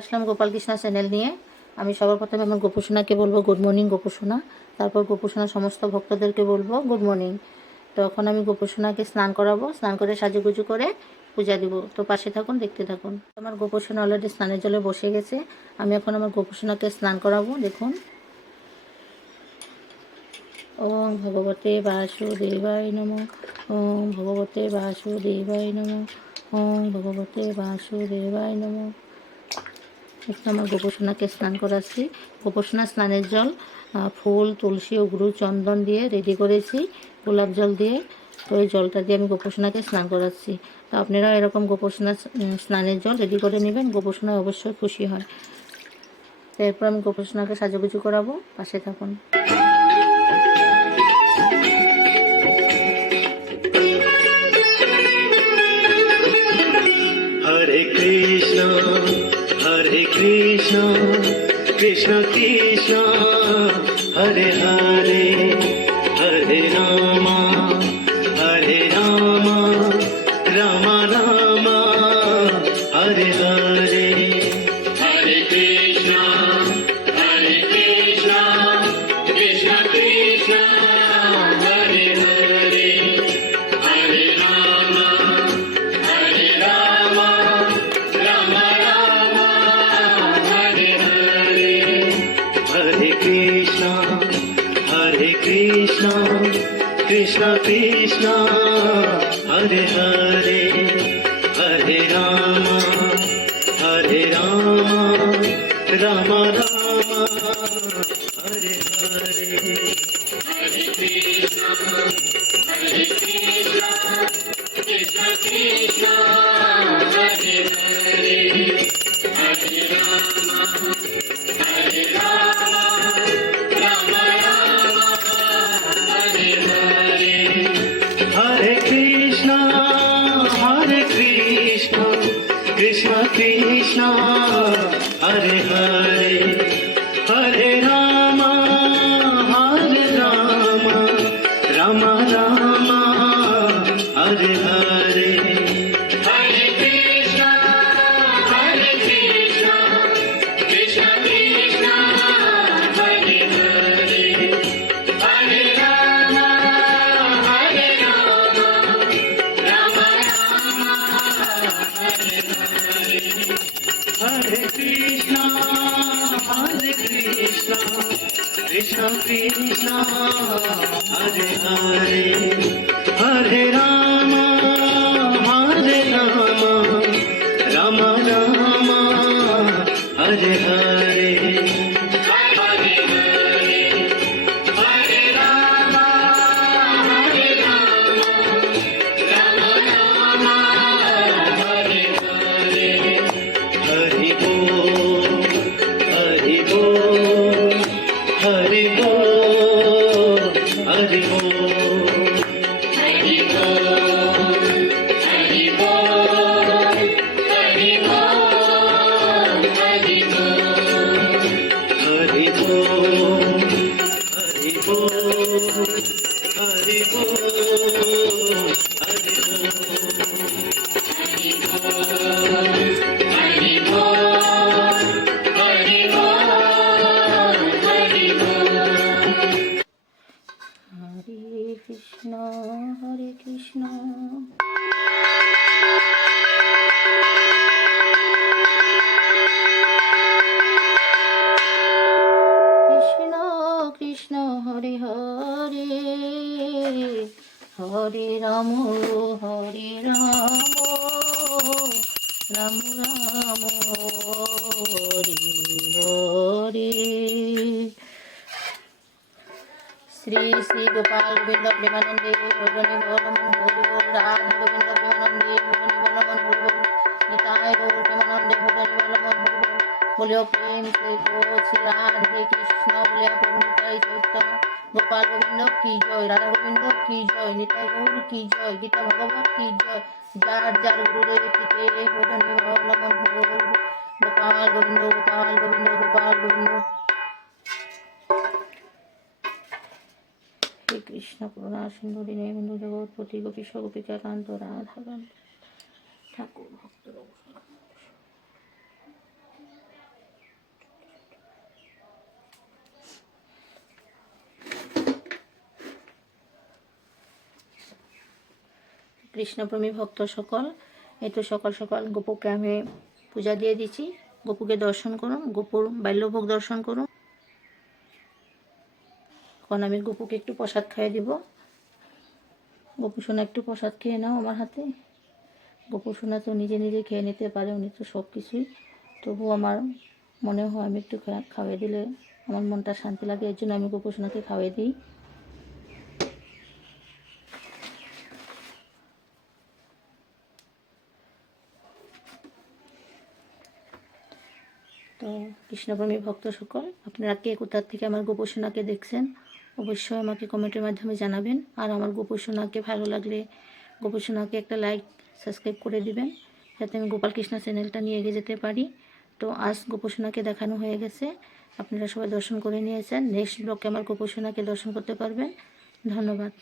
আসলাম Gopal Krishna channel নিয়ে। আমি সবার প্রথমে আমার গোপুসোনাকে বলবো গুড মর্নিং গোপুসোনা। তারপর গোপুসোনা সমস্ত ভক্তদেরকে বলবো গুড মর্নিং। তো এখন আমি গোপুসোনাকে স্নান করাবো, স্নান করে সাজুগুজু করে পূজা দিব। তো পাশে থাকুন, দেখতে থাকুন। আমার গোপুসোনা অলরেডি স্নানের জলে বসে গেছে। আমি এখন আমার গোপুসোনাকে স্নান করাবো। দেখুন, ওম ভগবতে বাসুদেবায় নমঃ, ওম ভগবতে বাসুদেবায় নমঃ, ওম ভগবতে বাসুদেবায় নমঃ। এখন আমার গোপুসোনাকে স্নান করাচ্ছি। গোপুসোনা স্নানের জল ফুল, তুলসী, উগরু, চন্দন দিয়ে রেডি করেছি, গোলাপ জল দিয়ে। তো এই জলটা দিয়ে আমি গোপুসোনাকে স্নান করাচ্ছি। তো আপনারাও এরকম গোপুসোনা স্নানের জল রেডি করে নেবেন, গোপুসোনা অবশ্যই খুশি হয়। তো এরপর আমি গোপুসোনাকে সাজুগুজু করাবো, পাশে থাকুন। हरे कृष्ण कृष्ण कृष्ण हरे हरे हरे राम राम राम हरे हरे। हरे कृष्ण कृष्ण कृष्ण हरे हरे हरे राम राम राम हरे हरे। हरे कृष्ण कृष्ण कृष्ण हरे हरे हरे राम राम राम हरे हरे। हरे कृष्ण कृष्ण कृष्ण हरे हरे हरे राम राम हरे हरे। हरे कृष्ण कृष्ण कृष्ण हरे हरे हरे राम राम राम हरे हरे। हरे कृष्ण कृष्ण कृष्ण हरे हरे हरे राम राम हरे हरे। हरे कृष्ण कृष्ण कृष्ण हरे हरे हरे राम राम राम हरे हरे। हरे हरे हरे राम राम राम हरे हरे। हरि बोल हरि बोल हरि बोल हरि बोल हरि बोल हरि बोल हरि बोल हरि बोल हरि बोल हरि बोल हरि बोल हरि हरे कृष्ण कृष्ण कृष्ण हरे हरे हरे राम राम राम हरे हरे। श्री श्री गोपाल गोविंद प्रेमानंदे भगवने बोलमन हरि बोल। राधा गोविंद प्रेमानंदे भगवने बोलमन हरि बोल। निताय गौर प्रेमानंदे भगवने बोलमन हरि बोल। बोलियो प्रेम से गोछि राधे कृष्ण बोलियो प्रभु निताय चैतन्य गोपाल गोविंद की जय। राधा गोविंद की जय, निताय गौर की जय, गीता भगवत की जय। जार जार गुरुदेव पीते भजने बोलमन हरि बोल। गोपाल गोविंद गोपाल गोविंद गोपाल गोविंद। श्री कृष्ण करुणा सिंधु दीनबंधु जगतपति गोपीश गोपिका कांत राधा ठाकुर भक्त। কৃষ্ণপ্রেমী ভক্ত সকল, এই তো সকাল সকাল গোপুকে আমি পূজা দিয়ে দিচ্ছি। গোপুকে দর্শন করুন, গোপুর বাল্যভোগ দর্শন করুন। এখন আমি গোপুকে একটু প্রসাদ খাইয়ে দিব। গোপু সোনা একটু প্রসাদ খেয়ে নাও আমার হাতে। গোপু সোনা তো নিজে নিজে খেয়ে নিতে পারে, উনি তো সব কিছুই, তবু আমার মনে হয় আমি একটু খাওয়াই দিলে আমার মনটা শান্তি লাগে, এর জন্য আমি গোপু সোনাকে খাওয়াই দিই। তো কৃষ্ণপ্রেমী ভক্ত সকল, আপনারা কে কোথার থেকে আমার গোপু সোনাকে দেখছেন অবশ্যই আমাকে কমেন্টের মাধ্যমে জানাবেন। আর আমার গোপু সোনাকে ভালো লাগলে গোপু সোনাকে একটা লাইক সাবস্ক্রাইব করে দিবেন, যাতে আমি গোপাল কৃষ্ণ চ্যানেলটা নিয়ে এগিয়ে যেতে পারি। তো আজ গোপু সোনাকে দেখানো হয়ে গেছে, আপনারা সবাই দর্শন করে নিয়েছেন। নেক্সট ব্লগে আমার গোপু সোনাকে দর্শন করতে পারবেন। ধন্যবাদ।